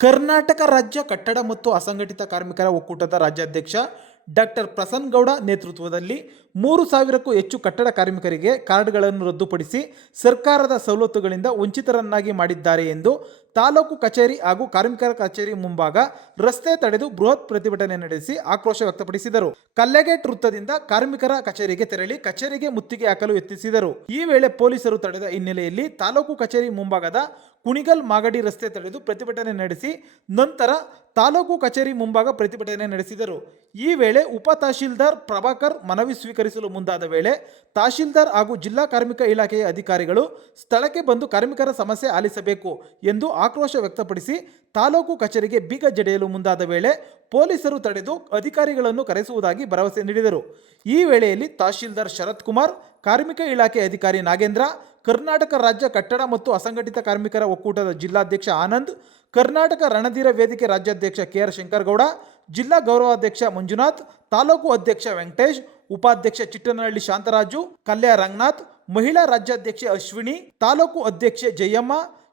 ಕರ್ನಾಟಕ ರಾಜ್ಯ ಕಟ್ಟಡ ಮತ್ತು ಅಸಂಘಟಿತ ಕಾರ್ಮಿಕರ ಒಕ್ಕೂಟದ ರಾಜ್ಯಾಧ್ಯಕ್ಷ ಡಾಕ್ಟರ್ ಪ್ರಸನ್ನ ಗೌಡ ನೇತೃತ್ವದಲ್ಲಿ ಮೂರು ಸಾವಿರಕ್ಕೂ ಹೆಚ್ಚು ಕಟ್ಟಡ ಕಾರ್ಮಿಕರಿಗೆ ಕಾರ್ಡ್ಗಳನ್ನು ರದ್ದುಪಡಿಸಿ ಸರ್ಕಾರದ ಸವಲತ್ತುಗಳಿಂದ ವಂಚಿತರನ್ನಾಗಿ ಮಾಡಿದ್ದಾರೆ ಎಂದು ತಾಲೂಕು ಕಚೇರಿ ಹಾಗೂ ಕಾರ್ಮಿಕರ ಕಚೇರಿ ಮುಂಭಾಗ ರಸ್ತೆ ತಡೆದು ಬೃಹತ್ ಪ್ರತಿಭಟನೆ ನಡೆಸಿ ಆಕ್ರೋಶ ವ್ಯಕ್ತಪಡಿಸಿದರು. ಕಲ್ಲೆಗೇಟ್ ವೃತ್ತದಿಂದ ಕಾರ್ಮಿಕರ ಕಚೇರಿಗೆ ತೆರಳಿ ಕಚೇರಿಗೆ ಮುತ್ತಿಗೆ ಹಾಕಲು ಯತ್ನಿಸಿದರು. ಈ ವೇಳೆ ಪೊಲೀಸರು ತಡೆದ ಹಿನ್ನೆಲೆಯಲ್ಲಿ ತಾಲೂಕು ಕಚೇರಿ ಮುಂಭಾಗದ ಕುಣಿಗಲ್ ಮಾಗಡಿ ರಸ್ತೆ ತಡೆದು ಪ್ರತಿಭಟನೆ ನಡೆಸಿ ನಂತರ ತಾಲೂಕು ಕಚೇರಿ ಮುಂಭಾಗ ಪ್ರತಿಭಟನೆ ನಡೆಸಿದರು. ಈ ವೇಳೆ ಉಪ ತಹಶೀಲ್ದಾರ್ ಪ್ರಭಾಕರ್ ಮನವಿ ಸ್ವೀಕರಿಸಲು ಮುಂದಾದ ವೇಳೆ ತಹಶೀಲ್ದಾರ್ ಹಾಗೂ ಜಿಲ್ಲಾ ಕಾರ್ಮಿಕ ಇಲಾಖೆಯ ಅಧಿಕಾರಿಗಳು ಸ್ಥಳಕ್ಕೆ ಬಂದು ಕಾರ್ಮಿಕರ ಸಮಸ್ಯೆ ಆಲಿಸಬೇಕು ಎಂದು ಆಕ್ರೋಶ ವ್ಯಕ್ತಪಡಿಸಿ ತಾಲೂಕು ಕಚೇರಿಗೆ ಬೀಗ ಜಡೆಯಲು ಮುಂದಾದ ವೇಳೆ ಪೊಲೀಸರು ತಡೆದು ಅಧಿಕಾರಿಗಳನ್ನು ಕರೆಸುವುದಾಗಿ ಭರವಸೆ ನೀಡಿದರು. ಈ ವೇಳೆಯಲ್ಲಿ ತಹಶೀಲ್ದಾರ್ ಶರತ್ ಕುಮಾರ್, ಕಾರ್ಮಿಕ ಇಲಾಖೆ ಅಧಿಕಾರಿ ನಾಗೇಂದ್ರ, ಕರ್ನಾಟಕ ರಾಜ್ಯ ಕಟ್ಟಡ ಮತ್ತು ಅಸಂಘಟಿತ ಕಾರ್ಮಿಕರ ಒಕ್ಕೂಟದ ಜಿಲ್ಲಾಧ್ಯಕ್ಷ ಆನಂದ್, ಕರ್ನಾಟಕ ರಣಧೀರ ವೇದಿಕೆ ರಾಜ್ಯಾಧ್ಯಕ್ಷ ಕೆ ಆರ್ ಶಂಕರಗೌಡ, ಜಿಲ್ಲಾ ಗೌರವಾಧ್ಯಕ್ಷ ಮಂಜುನಾಥ್, ತಾಲೂಕು ಅಧ್ಯಕ್ಷ ವೆಂಕಟೇಶ್, ಉಪಾಧ್ಯಕ್ಷ ಚಿಟ್ಟನಹಳ್ಳಿ ಶಾಂತರಾಜು ಕಲ್ಯಾ ರಂಗನಾಥ್, ಮಹಿಳಾ ರಾಜ್ಯಾಧ್ಯಕ್ಷೆ ಅಶ್ವಿನಿ, ತಾಲೂಕು ಅಧ್ಯಕ್ಷೆ ಜಯಮ್ಮ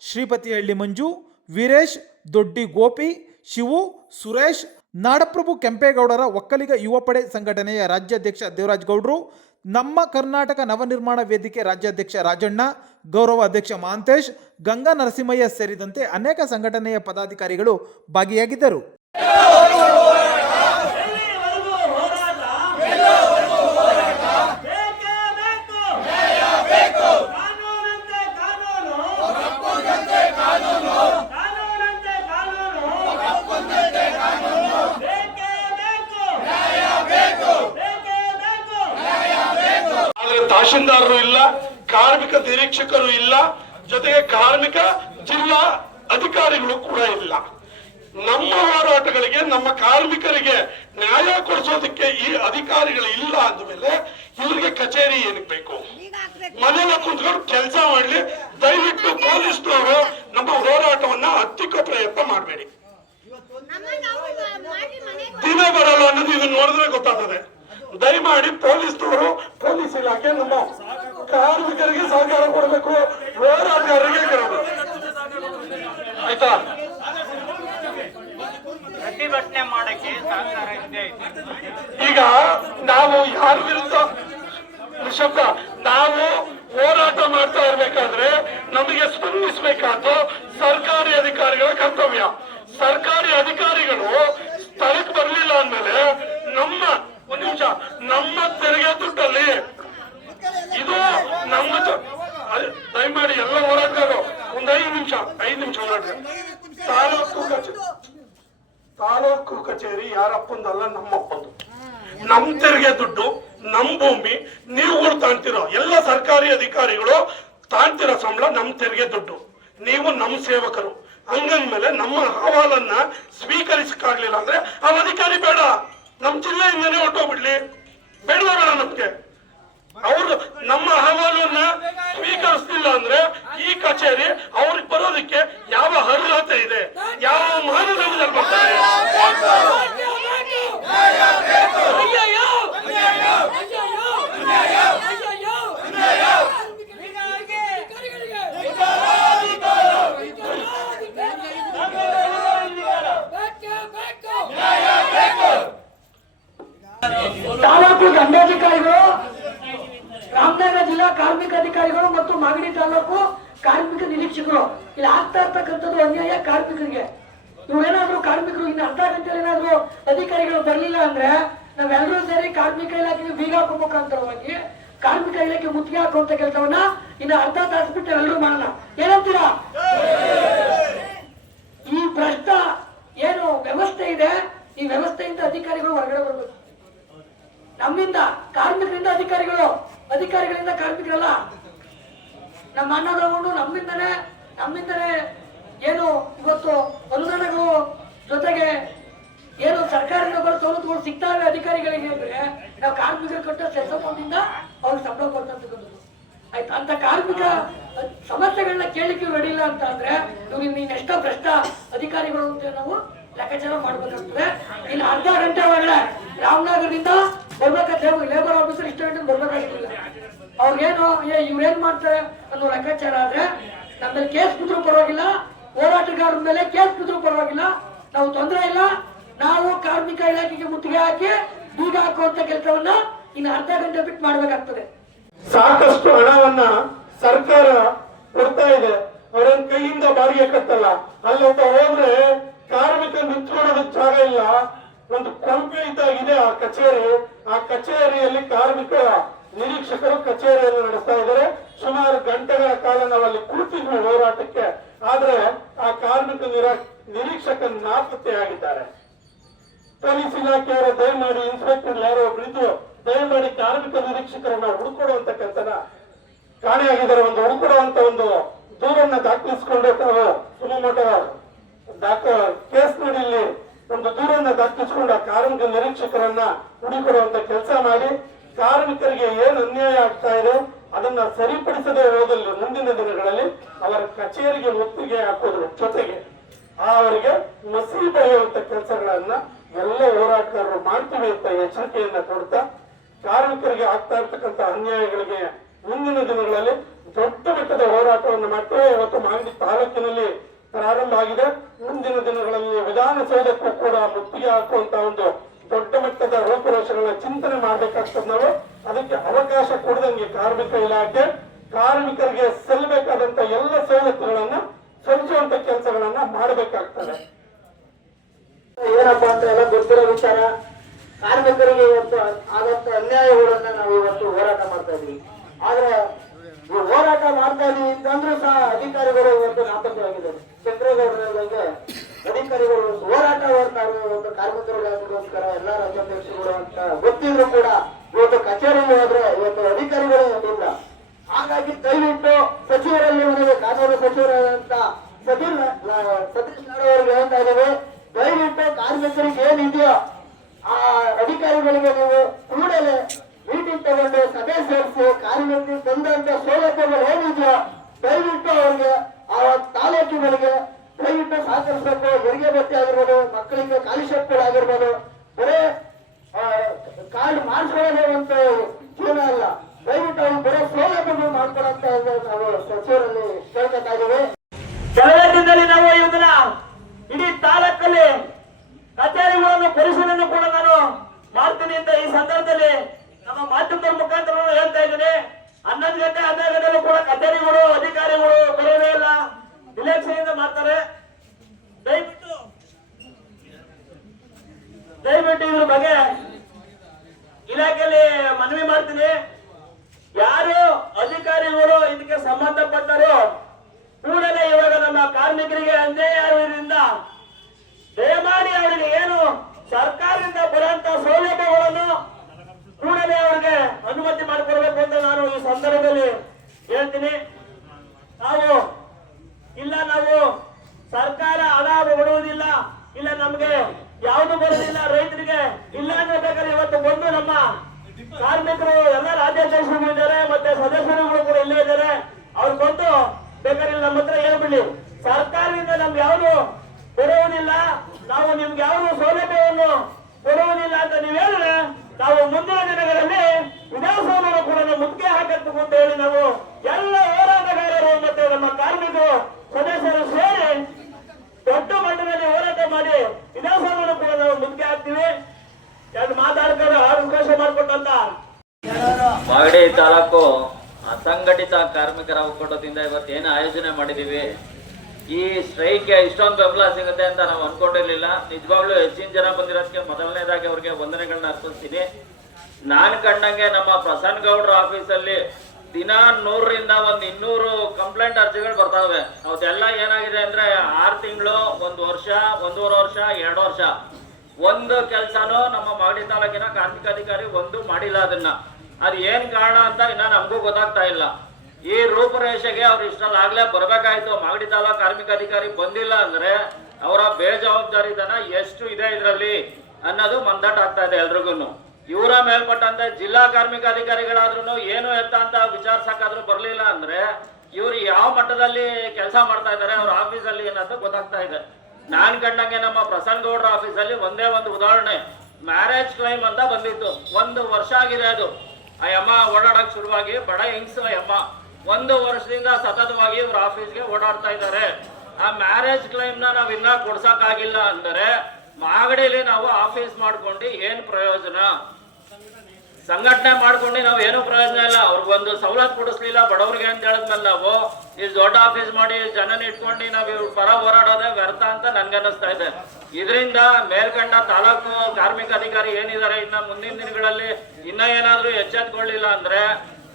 ಶ್ರೀಪತಿಹಳ್ಳಿ ಮಂಜು, ವೀರೇಶ್ ದೊಡ್ಡಿ ಗೋಪಿ ಶಿವು, ಸುರೇಶ್, ನಾಡಪ್ರಭು ಕೆಂಪೇಗೌಡರ ಒಕ್ಕಲಿಗ ಯುವ ಪಡೆ ಸಂಘಟನೆಯ ರಾಜ್ಯಾಧ್ಯಕ್ಷ ದೇವರಾಜ್ ಗೌಡ್ರು, ನಮ್ಮ ಕರ್ನಾಟಕ ನವನಿರ್ಮಾಣ ವೇದಿಕೆ ರಾಜ್ಯಾಧ್ಯಕ್ಷ ರಾಜಣ್ಣ, ಗೌರವ ಅಧ್ಯಕ್ಷ ಮಾಂತೇಶ್, ಗಂಗಾ ನರಸಿಂಹಯ್ಯ ಸೇರಿದಂತೆ ಅನೇಕ ಸಂಘಟನೆಯ ಪದಾಧಿಕಾರಿಗಳು ಭಾಗಿಯಾಗಿದ್ದರು ಎಲ್ಲಿವರೆಗೂ ಹೋರಾಟ ಬೇಕೇ ಬೇಕು ಕಾನೂನಂತೆ ಕಾನೂನು ಕಾನೂನಂತೆ ಕಾನೂನು ಬೇಕೇ ಬೇಕು ಬೇಕೇ ಬೇಕು ಆದ್ರೆ ತಹಶೀಲ್ದಾರರು ಇಲ್ಲ, ಕಾರ್ಮಿಕ ನಿರೀಕ್ಷಕರು ಇಲ್ಲ, ಜೊತೆಗೆ ಕಾರ್ಮಿಕ ಜಿಲ್ಲಾ ಅಧಿಕಾರಿಗಳು ಕೂಡ ಇಲ್ಲ. ನಮ್ಮ ಹೋರಾಟಗಳಿಗೆ, ನಮ್ಮ ಕಾರ್ಮಿಕರಿಗೆ ನ್ಯಾಯ ಕೊಡಿಸೋದಕ್ಕೆ ಈ ಅಧಿಕಾರಿಗಳು ಇಲ್ಲ ಅಂದಮೇಲೆ ಇವ್ರಿಗೆ ಕಚೇರಿ ಏನಕ್ಕೆ ಬೇಕು? ಮನೆಯಲ್ಲ ಕುಂತ್ಕೊಂಡು ಕೆಲಸ ಮಾಡ್ಲಿ, ದಯವಿಟ್ಟು ಪೊಲೀಸ್ನವರು ನಮ್ಮ ಹೋರಾಟವನ್ನ ಹತ್ತಿಕ್ಕೋ ಪ್ರಯತ್ನ ಮಾಡಬೇಡಿ ದಿನ ಬರಲ್ಲ ಅನ್ನೋದು ಇದನ್ನ ನೋಡಿದ್ರೆ ಗೊತ್ತಾಗ್ತದೆ ದಯಮಾಡಿ ಪೊಲೀಸ್ನವರು ಪೊಲೀಸ್ ಇಲಾಖೆ ನಮ್ಮ ಕಾರ್ಮಿಕರಿಗೆ ಸಹಕಾರ ಕೊಡಬೇಕು ಹೋರಾಟಗಾರರಿಗೆ ಕೊಡಬೇಕು ಆಯ್ತಾ ಪ್ರತಿಭಟನೆ ಮಾಡಕ್ಕೆ ಸಹಕಾರ ಇದೆ ಈಗ ನಾವು ಯಾರ ವಿರುದ್ಧ ನಿಶಬ್ದ ನಾವು ಹೋರಾಟ ಮಾಡ್ತಾ ಇರ್ಬೇಕಾದ್ರೆ ನಮಗೆ ಸ್ಪಂದಿಸಬೇಕಾದ್ದು ಸರ್ಕಾರಿ ಅಧಿಕಾರಿಗಳ ಕರ್ತವ್ಯ. ಸರ್ಕಾರಿ ಅಧಿಕಾರಿಗಳು ಸ್ಥಳಕ್ಕೆ ಬರಲಿಲ್ಲ ಅಂದ್ಮೇಲೆ ನಮ್ಮ, ಒಂದ್ ನಿಮಿಷ, ನಮ್ಮ ತೆರಿಗೆ ದುಡ್ಡಲ್ಲಿ ಇದು ನಮ್ಮ ದಯಮಾಡಿ ಎಲ್ಲ ಹೋರಾಟಗಾರರು, ಒಂದ್ ಐದು ನಿಮಿಷ ಐದು ನಿಮಿಷ ಹೋರಾಟ. ತಾಲೂಕು ಕಚೇರಿ ತಾಲೂಕು ಕಚೇರಿ ಯಾರಪ್ಪಂದಲ್ಲ ನಮ್ಮಪ್ಪಂದು. ನಮ್ ತೆರಿಗೆ ದುಡ್ಡು ನಮ್ ಭೂಮಿ ನೀವುಗಳು ತಾಂತಿರೋ ಎಲ್ಲ ಸರ್ಕಾರಿ ಅಧಿಕಾರಿಗಳು ತಾಂತಿರೋ ಸಂಬಳ ನಮ್ ತೆರಿಗೆ ದುಡ್ಡು. ನೀವು ನಮ್ ಸೇವಕರು. ಹಂಗಂದ್ಮೇಲೆ ನಮ್ಮ ಅಹವಾಲನ್ನ ಸ್ವೀಕರಿಸಕ್ಕಾಗ್ಲಿಲ್ಲ ಅಂದ್ರೆ ಆ ಅಧಿಕಾರಿ ಬೇಡ. ನಮ್ ಜಿಲ್ಲೆಯಿಂದನೇ ಹೊಟ್ಟೋಗ್ಬಿಡ್ಲಿ ಬೇಡ ಬೇಡ ನಮ್ಗೆ. ಅವರು ನಮ್ಮ ಅಹವಾಲನ್ನ ಸ್ವೀಕರಿಸ್ತಿಲ್ಲ ಅಂದ್ರೆ ಈ ಕಚೇರಿ ಅವ್ರಿಗೆ ಬರೋದಕ್ಕೆ ಯಾವ ಅರ್ಹತೆ ಇದೆ? ಯಾವ ಮಾನದಂಡದಲ್ಲಿ ಬರ್ತಾರೆ ತಾಲೂಕು ದಂಡಾಧಿಕಾರಿಗಳು ರಾಮನಗರ ಜಿಲ್ಲಾ ಕಾರ್ಮಿಕ ಅಧಿಕಾರಿಗಳು ಮತ್ತು ಮಾಗಡಿ ತಾಲೂಕು ಕಾರ್ಮಿಕ ನಿರೀಕ್ಷಕರು ಇಲ್ಲಿ ಆಗ್ತಾ ಇರ್ತಕ್ಕಂಥದ್ದು ಅನ್ಯಾಯ ಕಾರ್ಮಿಕರಿಗೆ. ಇವ್ರೇನಾದ್ರೂ ಕಾರ್ಮಿಕರು, ಇನ್ನು ಅರ್ಧ ಗಂಟೆಯಲ್ಲಿ ಏನಾದ್ರು ಅಧಿಕಾರಿಗಳು ಬರಲಿಲ್ಲ ಅಂದ್ರೆ ನಾವೆಲ್ಲರೂ ಸೇರಿ ಕಾರ್ಮಿಕ ಇಲಾಖೆಗೆ ಬೀಗ ಹಾಕೋ ಮುಖಾಂತರವಾಗಿ ಕಾರ್ಮಿಕ ಇಲಾಖೆ ಮುತ್ತಿಗೆ ಹಾಕುವಂತ ಕೆಲಸವನ್ನ ಇನ್ನು ಅರ್ಧ ತಾಸು ಬಿಟ್ಟು ಎಲ್ಲರೂ ಮಾಡಲ್ಲ ಏನಂತೀರಾ? ಈ ಭ್ರಷ್ಟ ಏನು ವ್ಯವಸ್ಥೆ ಇದೆ, ಈ ವ್ಯವಸ್ಥೆಯಿಂದ ಅಧಿಕಾರಿಗಳು ಹೊರಗಡೆ ಬರಬೇಕು. ನಮ್ಮಿಂದ ಕಾರ್ಮಿಕರಿಂದ ಅಧಿಕಾರಿಗಳು, ಅಧಿಕಾರಿಗಳಿಂದ ಕಾರ್ಮಿಕರಲ್ಲ. ನಮ್ಮ ಅಣ್ಣ ತಗೊಂಡು ನಮ್ಮಿಂದನೇ ನಮ್ಮಿಂದನೇ ಏನು ಇವತ್ತು ಅನುದಾನಗಳು ಜೊತೆಗೆ ಏನು ಸರ್ಕಾರದಿಂದ ಬರೋ ಸವಲತ್ತುಗಳು ಸಿಗ್ತಾವೆ ಅಧಿಕಾರಿಗಳಿಗೆ ಅಂದ್ರೆ ನಾವು ಕಾರ್ಮಿಕರು ಕಟ್ಟ ಕೆಲಸ ಅವ್ರಿಗೆ ಸಂಬಳ ಕೊಡ್ತಕ್ಕಂಥದ್ದು ಆಯ್ತಾ? ಅಂತ ಕಾರ್ಮಿಕ ಸಮಸ್ಯೆಗಳನ್ನ ಕೇಳಿಕ್ಕೆ ರೆಡಿ ಇಲ್ಲ ಅಂತ ಅಂದ್ರೆ ಇವ್ರಿಗೆ ನೀನ್ ಭ್ರಷ್ಟ ಅಧಿಕಾರಿಗಳು ಅಂತ ನಾವು ಲೆಕ್ಕಾಚಾರ ಮಾಡ್ಬೇಕಾಗ್ತದೆ. ಇನ್ನು ಅರ್ಧ ಗಂಟೆ ಒಳಗಡೆ ರಾಮನಗರದಿಂದ ಬರ್ಬೇಕಾದ್ರೆ ಲೇಬರ್ ಆಫೀಸರ್ ಇಷ್ಟ ಗಂಟೆ ಬರ್ಬೇಕಾಗಿಲ್ಲ ಅವ್ರಿಗೇನು ಇವ್ರೇನ್ ಮಾಡ್ತಾರೆ ಅನ್ನೋ ಲೆಕ್ಕಾಚಾರ ಆದ್ರೆ ನಮ್ಮಲ್ಲಿ ಕೇಸ್ ಬಿದ್ರೂ ಪರವಾಗಿಲ್ಲ, ಹೋರಾಟಗಾರರ ಮೇಲೆ ಕೇಸ್ ಬಿದ್ರೂ ಪರವಾಗಿಲ್ಲ. ನಾವು ತೊಂದರೆ ಇಲ್ಲ. ನಾವು ಕಾರ್ಮಿಕ ಇಲಾಖೆಗೆ ಮುತ್ತಿಗೆ ಹಾಕಿ ಬೀಗ ಹಾಕುವಂತ ಕೆಲಸವನ್ನ ಇನ್ನು ಅರ್ಧ ಗಂಟೆ ಬಿಟ್ಟು ಮಾಡಬೇಕಾಗ್ತದೆ. ಸಾಕಷ್ಟು ಹಣವನ್ನ ಸರ್ಕಾರ ಕೊಡ್ತಾ ಇದೆ. ಅವರ ಕೈಯಿಂದ ಬಾಡಿಗೆ ಕಟ್ಟಲ್ಲ ಅಲ್ಲೊಬ್ಬ ಹೋದ್ರೆ ಕಾರ್ಮಿಕ ನಿಂತ್ಕೊಳ್ಳೋದಕ್ಕೆ ಜಾಗ ಇಲ್ಲ. ಒಂದು ಕೊಂಪೆ ಇದ್ದಾಗಿದೆ ಆ ಕಚೇರಿ. ಆ ಕಚೇರಿಯಲ್ಲಿ ಕಾರ್ಮಿಕ ನಿರೀಕ್ಷಕರು ಕಚೇರಿಯನ್ನು ನಡೆಸ್ತಾ ಇದ್ದಾರೆ. ಸುಮಾರು ಗಂಟೆಗಳ ಕಾಲ ನಾವಲ್ಲಿ ಕುಳಿತಿದ್ವಿ ಹೋರಾಟಕ್ಕೆ. ಆದ್ರೆ ಆ ಕಾರ್ಮಿಕ ನಿರಾ, ನಿರೀಕ್ಷಕ ನಾಪತ್ತೆಯಾಗಿದ್ದಾರೆ ಪೊಲೀಸ್ ಇಲಾಖೆಯವರ ದಯಮಾಡಿ ಇನ್ಸ್ಪೆಕ್ಟರ್ ಯಾರೋ ಬಿದ್ದು ದಯಮಾಡಿ ಕಾರ್ಮಿಕ ನಿರೀಕ್ಷಕರನ್ನ ಹುಡುಕೊಡುವಂತ ಕೆಲಸನ ಕಾಣೆಯಾಗಿದ್ದಾರೆ. ಒಂದು ಹುಡುಕೊಡುವಂತ ಒಂದು ದೂರನ್ನ ದಾಖಲಿಸಿಕೊಂಡು ತಾವು. ಸುಮಮಠ ದಾಖ, ಕೇಸ್ ಇಲ್ಲಿ ಒಂದು ದೂರನ್ನ ದಾಖಲಿಸಿಕೊಂಡು ಆ ಕಾರ್ಮಿಕ ನಿರೀಕ್ಷಕರನ್ನ ಹುಡುಕೊಡುವಂತ ಕೆಲಸ ಮಾಡಿ. ಕಾರ್ಮಿಕರಿಗೆ ಏನು ಅನ್ಯಾಯ ಆಗ್ತಾ ಇದೆ? ಅದನ್ನ ಸರಿಪಡಿಸದೆ ಹೋದಲ್ಲಿ ಮುಂದಿನ ದಿನಗಳಲ್ಲಿ ಅವರ ಕಚೇರಿಗೆ ಮುತ್ತಿಗೆ ಹಾಕೋದ್ರ ಜೊತೆಗೆ ಅವರಿಗೆ ಮಸಿ ಬರೆಯುವಂತ ಕೆಲಸಗಳನ್ನ ಎಲ್ಲ ಹೋರಾಟಗಾರರು ಮಾಡ್ತೀವಿ ಅಂತ ಎಚ್ಚರಿಕೆಯನ್ನ ಕೊಡ್ತಾ, ಕಾರ್ಮಿಕರಿಗೆ ಆಗ್ತಾ ಇರ್ತಕ್ಕಂಥ ಅನ್ಯಾಯಗಳಿಗೆ ಮುಂದಿನ ದಿನಗಳಲ್ಲಿ ದೊಡ್ಡ ಮಟ್ಟದ ಹೋರಾಟವನ್ನು ಮಾಡ್ತೇವೆ. ಇವತ್ತು ಮಾಗಡಿ ತಾಲೂಕಿನಲ್ಲಿ ಪ್ರಾರಂಭ ಆಗಿದೆ. ಮುಂದಿನ ದಿನಗಳಲ್ಲಿ ವಿಧಾನಸೌಧಕ್ಕೂ ಕೂಡ ಮುತ್ತಿಗೆ ಹಾಕುವಂತ ಒಂದು ದೊಡ್ಡ ಮಟ್ಟದ ರೂಪುರೇಷೆಗಳನ್ನ ಚಿಂತನೆ ಮಾಡಬೇಕಾಗ್ತದೆ ನಾವು. ಅದಕ್ಕೆ ಅವಕಾಶ ಕೊಡದಂಗೆ ಕಾರ್ಮಿಕ ಇಲಾಖೆ, ಕಾರ್ಮಿಕರಿಗೆ ಸಲ್ಲಬೇಕಾದಂತ ಎಲ್ಲ ಸವಲತ್ತುಗಳನ್ನ ಸಲ್ಲಿಸುವಂತ ಕೆಲಸಗಳನ್ನ ಮಾಡಬೇಕಾಗ್ತದೆ. ಏನಪ್ಪಾ ಅಂತ ಎಲ್ಲ ಗೊತ್ತಿರೋ ವಿಚಾರ, ಕಾರ್ಮಿಕರಿಗೆ ಇವತ್ತು ಆದಂತ ಅನ್ಯಾಯಗಳನ್ನ ನಾವು ಇವತ್ತು ಹೋರಾಟ ಮಾಡ್ತಾ ಇದೀವಿ ಆದ್ರೆ ಈ ಹೋರಾಟ ಮಾಡ್ತಾ ಇದೀವಿ ಅಂತಂದ್ರೂ ಸಹ ಅಧಿಕಾರಿಗಳು ಇವತ್ತು ನಾಪತ್ತೆಯಾಗಿದ್ದಾರೆ ಚಂದ್ರೇಗೌಡರಿಗೆ ಅಧಿಕಾರಿಗಳು ಇವತ್ತು ಹೋರಾಟ ಮಾಡ್ತಾ ಇರೋ ಒಂದು ಕಾರ್ಮಿಕರಿಗೋಸ್ಕರ ಎಲ್ಲ ರಾಜ್ಯಾಧ್ಯಕ್ಷರು ಅಂತ ಗೊತ್ತಿದ್ರು ಕೂಡ ಇವತ್ತು ಕಚೇರಿಗೆ ಹೋದ್ರೆ ಇವತ್ತು ಅಧಿಕಾರಿಗಳೇ ಇಲ್ಲ ಹಾಗಾಗಿ ದಯವಿಟ್ಟು ಸಚಿವರಲ್ಲಿ ಮನೆಗೆ ಕಾನೂನು ಸಚಿವರಾದಂತ ಸತೀಶ್ ಸತೀಶ್ ನಾಡು ಅವರಿಗೆ ಹೇಳ್ತಾ ಇದ್ದೀವಿ ಕಾರ್ಮಿಕರಿಗೆ ಏನಿದೆಯೋ ಆ ಅಧಿಕಾರಿಗಳಿಗೆ ನೀವು ಕೂಡಲೇ ಮೀಟಿಂಗ್ ತಗೊಂಡು ಸಭೆ ಸೇರಿಸಿ ಕಾರ್ಮಿಕರಿಗೆ ತಂದಂತ ಸೌಲಭ್ಯಗಳು ಏನಿದೆಯೋ ದಯವಿಟ್ಟು ಅವ್ರಿಗೆ ಆ ತಾಲೂಕುಗಳಿಗೆ ದಯವಿಟ್ಟು ಸಹಕರಿಸಬೇಕು. ಹೆರಿಗೆ ಭತ್ಯೆ ಆಗಿರ್ಬೋದು ಮಕ್ಕಳಿಗೆ ಆಗಿರ್ಬೋದು. ಬರೇ ಆ, ಕಾರ್ಡ್ ಮಾಡಿಸ್ಕೊಳ್ಳೋದೇ ಜೀವನ ಅಲ್ಲ. ದಯವಿಟ್ಟು ಅವ್ರು ಬರೋ ಸೌಲಭ್ಯಗಳು ಮಾಡ್ಕೊಡಂತ ನಾವು ಸಚಿವರಲ್ಲಿ ಕೇಳ್ಕೊತಾ ಇದೀವಿ ಕೆಲವೇ ದಿನದಲ್ಲಿ ನಾವು ಇದನ್ನ ಇಡೀ ತಾಲೂಕಲ್ಲಿ ಕಚೇರಿಗಳನ್ನು ಪರಿಶೀಲನೆ ಕೂಡ ನಾನು ಮಾಡ್ತೀನಿ ಅಂತ ಈ ಸಂದರ್ಭದಲ್ಲಿ ನಮ್ಮ ಮಾಧ್ಯಮದ ಮುಖಾಂತರ ಹೇಳ್ತಾ ಇದ್ದೀನಿ. ಹನ್ನೊಂದು ಗಂಟೆ, ಹನ್ನೆರಡು ಗಂಟೆಗೂ ಕೂಡ ಕಚೇರಿಗಳು, ಅಧಿಕಾರಿಗಳು ಬರೋದೇ ಇಲ್ಲ. ಇಲೆಕ್ಷನ್ ಇಂದ ಮಾಡ್ತಾರೆ. ದಯವಿಟ್ಟು ದಯವಿಟ್ಟು ಇದ್ರ ಬಗ್ಗೆ ಇಲಾಖೆಯಲ್ಲಿ ಮನವಿ ಮಾಡ್ತೀನಿ. ಯಾರು ಅಧಿಕಾರಿಗಳು ಇದಕ್ಕೆ ಸಂಬಂಧಪಟ್ಟರು ಕೂಡಲೇ ಇವಾಗ ನಮ್ಮ ಕಾರ್ಮಿಕರಿಗೆ ಅನ್ಯಾಯ ಆಗಿರೋದ್ರಿಂದ ದಯಮಾಡಿ ಅವರಿಗೆ ಏನು ಸರ್ಕಾರದಿಂದ ಬರುವಂತ ಸೌಲಭ್ಯಗಳನ್ನು ಕೂಡಲೇ ಅವರಿಗೆ ಅನುಮತಿ ಮಾಡಿಕೊಡ್ಬೇಕು ಅಂತ ನಾನು ಈ ಸಂದರ್ಭದಲ್ಲಿ ಹೇಳ್ತೀನಿ ನಾವು ಇಲ್ಲ ನಾವು ಸರ್ಕಾರ ಹಣ ಕೊಡುವುದಿಲ್ಲ ಇಲ್ಲ ನಮ್ಗೆ ಯಾವುದು ಬರುವುದಿಲ್ಲ ರೈತರಿಗೆ ಇಲ್ಲ ಅನ್ನಬೇಕಾದ್ರೆ ಇವತ್ತು ಬಂದು ನಮ್ಮ ಕಾರ್ಮಿಕರು ಎಲ್ಲ ರಾಜ್ಯಾಧ್ಯಕ್ಷರು ಇದ್ದಾರೆ, ಮತ್ತೆ ಸದಸ್ಯರುಗಳು ಕೂಡ ಇಲ್ಲೇ ಇದ್ದಾರೆ. ಅವ್ರು ಬಂದು ಬೇಕಾದ್ರೆ ನಮ್ಮ ಹತ್ರ ಹೇಳ್ಬಿಡಿ ಸರ್ಕಾರದಿಂದ ನಮ್ಗೆ ಯಾವುದು ಕೊಡುವುದಿಲ್ಲ ನಾವು ನಿಮ್ಗೆ ಯಾವುದು ಸೌಲಭ್ಯವನ್ನು ಕೊಡುವುದಿಲ್ಲ ಅಂತ ನೀವು ಹೇಳಿದ್ರೆ, ನಾವು ಮುಂದಿನ ದಿನಗಳಲ್ಲಿ ವಿಧಾನಸೌಧವನ್ನು ಕೂಡ ಮುಖ್ಯ ಹಾಕಬೇಕು ಅಂತ ಹೇಳಿ ನಾವು ಎಲ್ಲ ಹೋರಾಟಗಾರರು ಮತ್ತೆ ನಮ್ಮ ಕಾರ್ಮಿಕರು, ಸದಸ್ಯರು ಸೇರಿ ದೊಡ್ಡ ಮಟ್ಟದಲ್ಲಿ ಹೋರಾಟ ಮಾಡಿ ವಿಧಾನಸೌಧವನ್ನು ಕೂಡ ನಾವು ಮುತ್ತಿಗೆ ಹಾಕ್ತೀವಿ ಎರಡು ಮಾತಾಡ್ಕೊಂಡು ಅವಕಾಶ ಮಾಡಿಕೊಟ್ಟಂತ ಮಾಗಡಿ ತಾಲೂಕು ಅಸಂಘಟಿತ ಕಾರ್ಮಿಕರ ಒಕ್ಕೂಟದಿಂದ ಇವತ್ತು ಏನು ಆಯೋಜನೆ ಮಾಡಿದ್ದೀವಿ ಈ ಸ್ಟ್ರೈಕ್ಗೆ ಇಷ್ಟೊಂದು ಬೆಂಬಲ ಸಿಗುತ್ತೆ ಅಂತ ನಾವು ಅನ್ಕೊಂಡಿರ್ಲಿಲ್ಲ. ನಿಜವಾಗ್ಲೂ ಹೆಚ್ಚಿನ ಜನ ಬಂದಿರೋದಕ್ಕೆ ಮೊದಲನೇದಾಗಿ ಅವ್ರಿಗೆ ವಂದನೆಗಳನ್ನ ಅರ್ಪಿಸ್ತೀನಿ. ನಾನು ಕಂಡಂಗೆ ನಮ್ಮ ಪ್ರಸನ್ನ ಗೌಡ್ರ ಆಫೀಸಲ್ಲಿ ದಿನ ನೂರರಿಂದ ಒಂದು ಇನ್ನೂರು ಕಂಪ್ಲೇಂಟ್ ಅರ್ಜಿಗಳು ಬರ್ತಾವೆ. ಅವತ್ತೆಲ್ಲ ಏನಾಗಿದೆ ಅಂದ್ರೆ ಆರು ತಿಂಗಳು, ಒಂದು ವರ್ಷ, ಒಂದೂವರೆ ವರ್ಷ, ಎರಡು ವರ್ಷ. ಒಂದು ಕೆಲಸನೂ ನಮ್ಮ ಮಾಗಡಿ ತಾಲೂಕಿನ ಕಾರ್ಮಿಕ ಅಧಿಕಾರಿ ಒಂದು ಮಾಡಿಲ್ಲ ಅದನ್ನ. ಅದು ಏನು ಕಾರಣ ಅಂತ ಇನ್ನ ನಮಗೂ ಗೊತ್ತಾಗ್ತಾ ಇಲ್ಲ. ಈ ರೂಪುರೇಷೆಗೆ ಅವ್ರು ಇಷ್ಟಲ್ಲಿ ಆಗ್ಲೇ ಬರ್ಬೇಕಾಯ್ತು. ಮಾಗಡಿ ತಾಲೂಕು ಕಾರ್ಮಿಕ ಅಧಿಕಾರಿ ಬಂದಿಲ್ಲ ಅಂದ್ರೆ ಅವರ ಬೇಜವಾಬ್ದಾರಿತನ ಎಷ್ಟು ಇದೆ ಇದರಲ್ಲಿ ಅನ್ನೋದು ಮಂದಟ್ ಆಗ್ತಾ ಇದೆ ಎಲ್ರಿಗೂ ಇವರ ಮೇಲ್ಪಟ್ಟಂತ ಜಿಲ್ಲಾ ಕಾರ್ಮಿಕ ಅಧಿಕಾರಿಗಳಾದ್ರೂ ಏನು ಎತ್ತ ಅಂತ ವಿಚಾರಿಸಕ್ಕಾದ್ರೂ ಬರ್ಲಿಲ್ಲ ಅಂದ್ರೆ ಇವ್ರು ಯಾವ ಮಟ್ಟದಲ್ಲಿ ಕೆಲಸ ಮಾಡ್ತಾ ಇದ್ದಾರೆ ಅವ್ರ ಆಫೀಸಲ್ಲಿ ಏನಂತ ಗೊತ್ತಾಗ್ತಾ ಇದೆ. ನಾನ್ ಕಂಡಂಗೆ ನಮ್ಮ ಪ್ರಸನ್ನ ಗೌಡ್ರ ಆಫೀಸಲ್ಲಿ ಒಂದೇ ಒಂದು ಉದಾಹರಣೆ. ಮ್ಯಾರೇಜ್ ಕ್ಲೈಮ್ ಅಂತ ಬಂದಿತ್ತು. ಒಂದು ವರ್ಷ ಆಗಿದೆ ಅದು. ಆ ಯಮ್ಮ ಓಡಾಡಕ್ ಶುರುವಾಗಿ ಬಡ ಹೆಂಗ್ಸು ಆ ಅಮ್ಮ ಒಂದು ವರ್ಷದಿಂದ ಸತತವಾಗಿ ಇವ್ರ ಆಫೀಸ್ಗೆ ಓಡಾಡ್ತಾ ಇದ್ದಾರೆ. ಆ ಮ್ಯಾರೇಜ್ ಕ್ಲೈಮ್ನ ನಾವ್ ಇನ್ನ ಕೊಡ್ಸಕ್ಕಾಗಿಲ್ಲ ಅಂದರೆ ಮಾಗಡಿಲಿ ನಾವು ಆಫೀಸ್ ಮಾಡ್ಕೊಂಡು ಏನ್ ಪ್ರಯೋಜನ? ಸಂಘಟನೆ ಮಾಡ್ಕೊಂಡು ನಾವು ಏನು ಪ್ರಯೋಜನ ಇಲ್ಲ. ಅವ್ರಿಗೊಂದು ಸವಲತ್ತು ಕೊಡಿಸ್ಲಿಲ್ಲ. ಬಡವ್ರಿಗೆ ಅಂತ ಹೇಳಿದ್ಮೇಲೆ ನಾವು ಈ ದೊಡ್ಡ ಆಫೀಸ್ ಮಾಡಿ ಜನನ ಇಟ್ಕೊಂಡು ನಾವು ಇವ್ರ ಪರ ಹೋರಾಡೋದೇ ವ್ಯರ್ಥ ಅಂತ ನನ್ಗನ್ನಿಸ್ತಾ ಇದೆ. ಇದರಿಂದ ಮೇಲ್ಕಂಡ ತಾಲೂಕು ಕಾರ್ಮಿಕ ಅಧಿಕಾರಿ ಏನಿದ್ದಾರೆ ಇನ್ನ ಮುಂದಿನ ದಿನಗಳಲ್ಲಿ ಇನ್ನ ಏನಾದ್ರೂ ಎಚ್ಚೆತ್ಕೊಳ್ಳಿಲ್ಲ ಅಂದ್ರೆ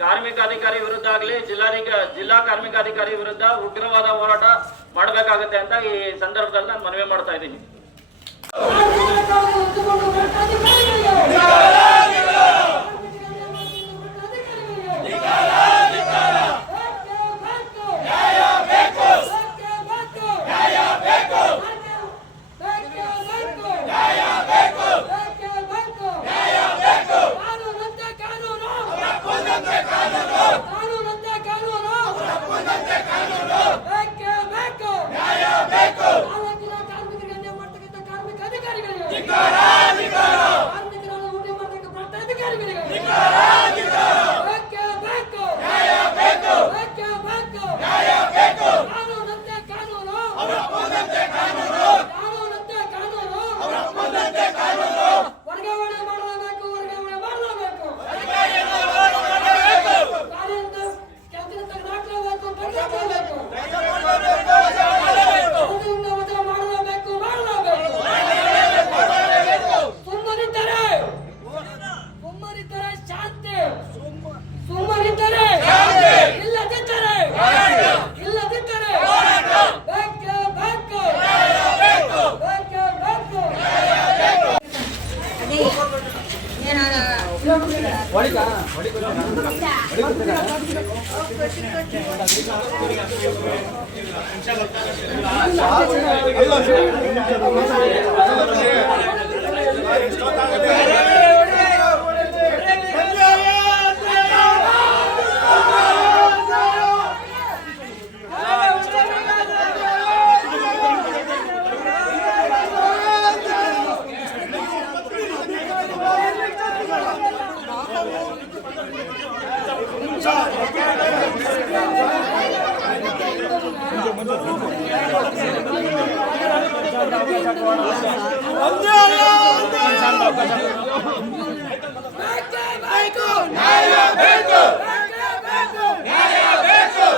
ಕಾರ್ಮಿಕ ಅಧಿಕಾರಿ ವಿರುದ್ಧ ಆಗಲಿ, ಜಿಲ್ಲಾಧಿಕ, ಜಿಲ್ಲಾ ಕಾರ್ಮಿಕ ಅಧಿಕಾರಿ ವಿರುದ್ಧ ಉಗ್ರವಾದ ಹೋರಾಟ ಮಾಡಬೇಕಾಗುತ್ತೆ ಅಂತ ಈ ಸಂದರ್ಭದಲ್ಲಿ ನಾನು ಮನವಿ ಮಾಡ್ತಾ ಇದ್ದೀನಿ. ಬೇಕೇ ಬೇಕು ನ್ಯಾಯ ಬೇಕು ಬೇಕೇ ಬೇಕು ನ್ಯಾಯ ಬೇಕು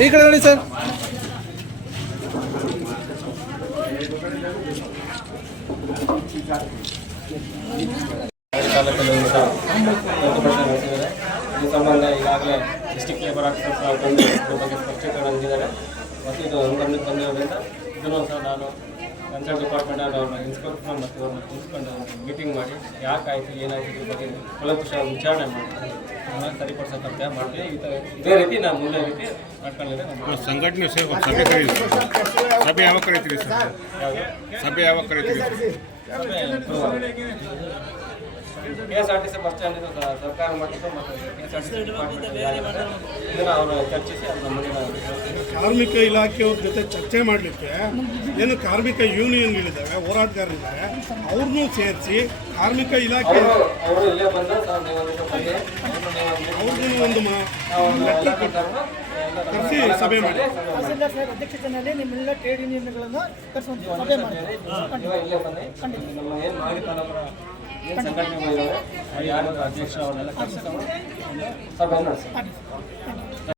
ಈ ಕಡೆ ನೋಡಿ ಸರ್ ತಾಲೂಕಿನಿಂದ ಪ್ರತಿಭಟನೆ ಈ ಸಂಬಂಧ ಈಗಾಗಲೇ ಡಿಸ್ಟಿಕ್ ಲೇಬರ್ ಆಫೀಸರ್ ಸಹ ಬಂದು ಇದ್ರ ಬಗ್ಗೆ ಸ್ಪಷ್ಟೀಕರಣ ನೀಡಿದ್ದಾರೆ ಮತ್ತು ಇದು ಅನುಗಮನಕ್ಕೆ ಬಂದಿರೋದ್ರಿಂದ ಇದನ್ನು ಸಹ ನಾನು ಕನ್ಸರ್ಟ್ ಡಿಪಾರ್ಟ್ಮೆಂಟ್ ಅವ್ರನ್ನ ಇನ್ಸ್ಪೆಕ್ಟರ್ ಮತ್ತು ಅವ್ರನ್ನ ಕೂತ್ಕೊಂಡು ಮೀಟಿಂಗ್ ಮಾಡಿ ಯಾಕಾಯಿತು ಏನಾಯಿತು ಇದ್ರ ಬಗ್ಗೆ ಕೂಲಂಕುಷವಾಗಿ ವಿಚಾರಣೆ ಮಾಡಿ ಸರಿಪಡಿಸೋ ಸರಿಪಡಿಸೋಕ್ಕಂತ ಮಾಡ್ತೀವಿ ಈ ಥರ ಇದೇ ರೀತಿ ನಾನು ಮುಂದೆ ರೀತಿ ಮಾಡ್ಕೊಂಡಿದ್ದೆ ಸಂಘಟನೆ ಸಭೆ. ಸಭೆ ಯಾವಾಗ ಕರೀತೀರಿ ಸಭೆ ಯಾವಾಗ ಕರೀತೀರಿ K S R T C bus stand ಇದು ಸರ್ಕಾರ ಮಟ್ಟದ್ದು ಮತ್ತು K S R T C ಇದನ್ನು ಅವರು ಚರ್ಚಿಸಿ ಅದನ್ನ ಮುಂದಿನ ಕಾರ್ಮಿಕ ಇಲಾಖೆಯವ್ರ ಜೊತೆ ಚರ್ಚೆ ಮಾಡಲಿಕ್ಕೆ ಏನು ಕಾರ್ಮಿಕ ಯೂನಿಯನ್ಗಳಿದ್ದಾವೆ ಹೋರಾಟಗಾರರಿದ್ದಾರೆ ಅವ್ರನ್ನೂ ಸೇರಿಸಿ ಕಾರ್ಮಿಕ ಇಲಾಖೆ ಅವರು ಇಲ್ಲೇ ಬಂದು ಸರ್ ನೀವು ಅವ್ರಿಗೂ ಒಂದು ಕಡೆಯವ್ರನ್ನ ಕರೆಸಿ ಸಭೆ ಮಾಡಿ. ಅಧ್ಯಕ್ಷತೆಯಲ್ಲಿ ನಿಮ್ಮೆಲ್ಲ ಟ್ರೇಡ್ ಯೂನಿಯನ್ಗಳನ್ನು ಕರೆಸುವಂತ ಸಭೆ ಮಾಡಿ. ಸಂಘಟನೆಗಳಿದ್ದಾವೆ ಯಾರು ಅಧ್ಯಕ್ಷ ಅವನ್ನೆಲ್ಲ ಕರೆಸಿ. ಸಭೆ ನಡೆಸಿ.